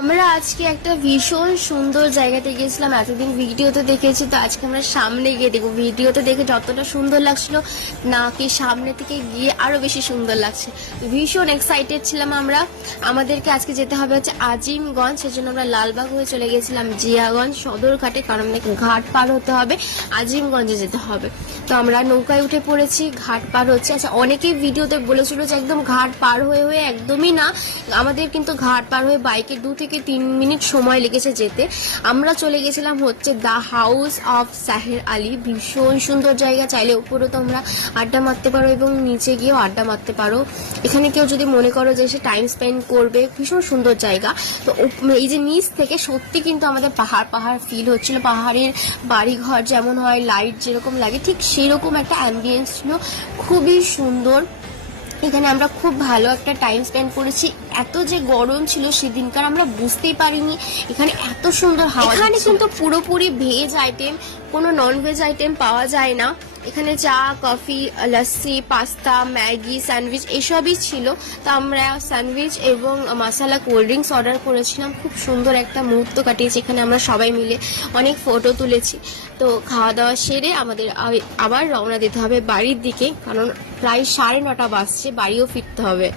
আমরা আজকে একটা ভীষণ সুন্দর জায়গাতে গেছিলাম। এতদিন ভিডিওতে দেখেছি, তো আজকে আমরা সামনে গিয়ে দেখবো। ভিডিওতে দেখে যতটা সুন্দর লাগছিল, নাকি সামনে থেকে গিয়ে আরো বেশি সুন্দর লাগছে। ভীষণ এক্সাইটেড ছিলাম আমরা। আমাদেরকে আজকে যেতে হবে হচ্ছে আজিমগঞ্জ, সেজন্য আমরা লালবাগ হয়ে চলে গেছিলাম জিয়াগঞ্জ সদরঘাটে, কারণ আমাদেরকে ঘাট পার হতে হবে, আজিমগঞ্জে যেতে হবে। তো আমরা নৌকায় উঠে পড়েছি, ঘাট পার হচ্ছে। আচ্ছা, অনেকেই ভিডিওতে বলেছিল যে একদম ঘাট পার হয়ে হয়ে, একদমই না, আমাদের কিন্তু ঘাট পার হয়ে বাইকে 2 থেকে 3 মিনিট সময় লেগেছে যেতে। আমরা চলে গেছিলাম হচ্ছে the house of Saher Ali. ভীষণ সুন্দর জায়গা, চাইলে উপরে তোমরা আড্ডা মারতে পারো এবং নিচে গিয়েও আড্ডা মারতে পারো। এখানে কেউ যদি মনে করো যে সে টাইম স্পেন্ড করবে, ভীষণ সুন্দর জায়গা। তো এই যে নিচ থেকে সত্যি কিন্তু আমাদের পাহাড় পাহাড় ফিল হচ্ছিল। পাহাড়ের বাড়িঘর যেমন হয়, লাইট যেরকম লাগে, ঠিক সেরকম একটা অ্যাম্বিয়েন্স ছিল, খুবই সুন্দর। এখানে আমরা খুব ভালো একটা টাইম স্পেন্ড করেছি। এত যে গরম ছিল সেদিনকার, আমরা বুঝতেই পারিনি এখানে এত সুন্দর হাওয়া। এখানে কিন্তু পুরোপুরি ভেজ আইটেম, কোনো নন ভেজ আইটেম পাওয়া যায় না। এখানে চা, coffee, lassi, pasta, Maggi, sandwich এসবই ছিল। তো আমরা স্যান্ডউইচ এবং মশলা কোল্ড ড্রিঙ্কস অর্ডার করেছিলাম। খুব সুন্দর একটা মুহূর্ত কাটিয়েছি এখানে আমরা সবাই মিলে, অনেক ফটো তুলেছি। তো খাওয়া দাওয়া সেরে আমাদের আবার রওনা দিতে হবে বাড়ির দিকে, কারণ প্রায় 9:30 বাজছে, বাড়িও ফিরতে হবে।